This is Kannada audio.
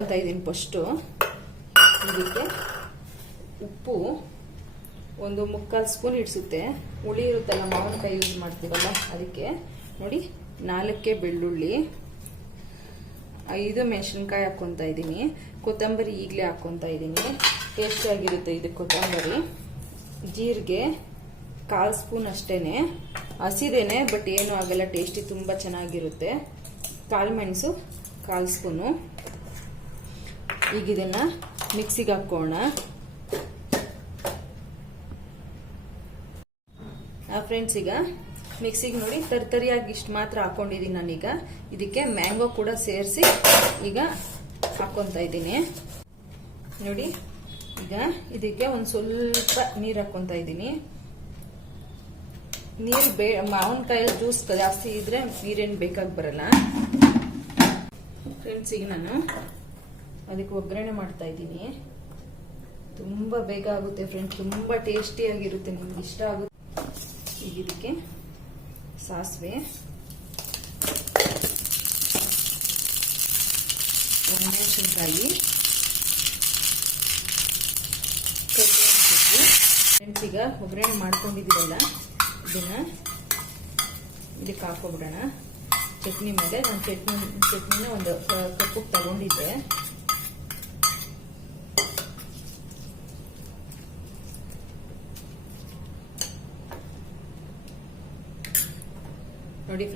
ಅಂತ ಇದೀನಿ. ಫಸ್ಟು ಇದಕ್ಕೆ ಉಪ್ಪು ಒಂದು 3/4 ಸ್ಪೂನ್ ಇಡಿಸುತ್ತೆ. ಹುಳಿ ಇರುತ್ತಲ್ಲ, ಮಾವಿನಕಾಯಿ ಯೂಸ್ ಮಾಡ್ತೀವಲ್ಲ, ಅದಕ್ಕೆ ನೋಡಿ 4 ಬೆಳ್ಳುಳ್ಳಿ, 5 ಮೆಣಸಿನ್ಕಾಯಿ ಹಾಕ್ಕೊತಾ ಇದ್ದೀನಿ. ಕೊತ್ತಂಬರಿ ಈಗಲೇ ಹಾಕ್ಕೊತಾ ಇದ್ದೀನಿ, ಟೇಸ್ಟಿ ಆಗಿರುತ್ತೆ ಇದು ಕೊತ್ತಂಬರಿ. ಜೀರಿಗೆ 1/4 ಸ್ಪೂನ್ ಅಷ್ಟೇನೆ, ಹಸಿದೇನೆ, ಬಟ್ ಏನು ಆಗಲ್ಲ, ಟೇಸ್ಟಿ ತುಂಬ ಚೆನ್ನಾಗಿರುತ್ತೆ. ಕಾಳುಮೆಣಸು 1/4 ಸ್ಪೂನು. ಈಗ ಇದನ್ನ ಮಿಕ್ಸಿಗೆ ಹಾಕೋಣ. ಫ್ರೆಂಡ್ಸ್, ಈಗ ಮಿಕ್ಸಿಗೆ ನೋಡಿ ತರಿಯಾಗಿ ಇಷ್ಟು ಮಾತ್ರ ಹಾಕೊಂಡಿದ್ದೀನಿ ನಾನೀಗ. ಇದಕ್ಕೆ ಮ್ಯಾಂಗೋ ಕೂಡ ಸೇರಿಸಿ ಈಗ ಹಾಕೊತಾ ಇದ್ದೀನಿ. ನೋಡಿ, ಈಗ ಇದಕ್ಕೆ ಒಂದು ಸ್ವಲ್ಪ ನೀರು ಹಾಕೊತಾ ಇದ್ದೀನಿ. ನೀರು ಮಾವಿನಕಾಯಲ್ಲಿ ಜ್ಯೂಸ್ ಜಾಸ್ತಿ ಇದ್ರೆ ನೀರೇನು ಬೇಕಾಗಿ ಬರಲ್ಲ. ಫ್ರೆಂಡ್ಸ್, ಈಗ ನಾನು ಅದಕ್ಕೆ ಒಗ್ಗರಣೆ ಮಾಡ್ತಾ ಇದ್ದೀನಿ. ತುಂಬಾ ಬೇಗ ಆಗುತ್ತೆ ಫ್ರೆಂಡ್ಸ್, ತುಂಬಾ ಟೇಸ್ಟಿ ಆಗಿರುತ್ತೆ, ನಿಮ್ಗೆ ಇಷ್ಟ ಆಗುತ್ತೆ. ಈಗ ಇದಕ್ಕೆ ಸಾಸಿವೆ, ಒಣಮೆಣಸಿನಕಾಯಿ, ಕರಿಬೇವಿನ ಸೊಪ್ಪು. ಫ್ರೆಂಡ್ಸ್, ಈಗ ಒಗ್ಗರಣೆ ಮಾಡ್ಕೊಂಡಿದ್ದೀರಲ್ಲ, ಇದನ್ನ ಇದಕ್ಕೆ ಹಾಕೋಬಿಡೋಣ. ಚಟ್ನಿ ಮೇಲೆ ನಾನು ಚಟ್ನಿನ ಒಂದು ಕಪ್ಪು ತಗೊಂಡಿದ್ದೆ. ನೋಡಿ ಫ್ರೆಂಡ್ಸ್,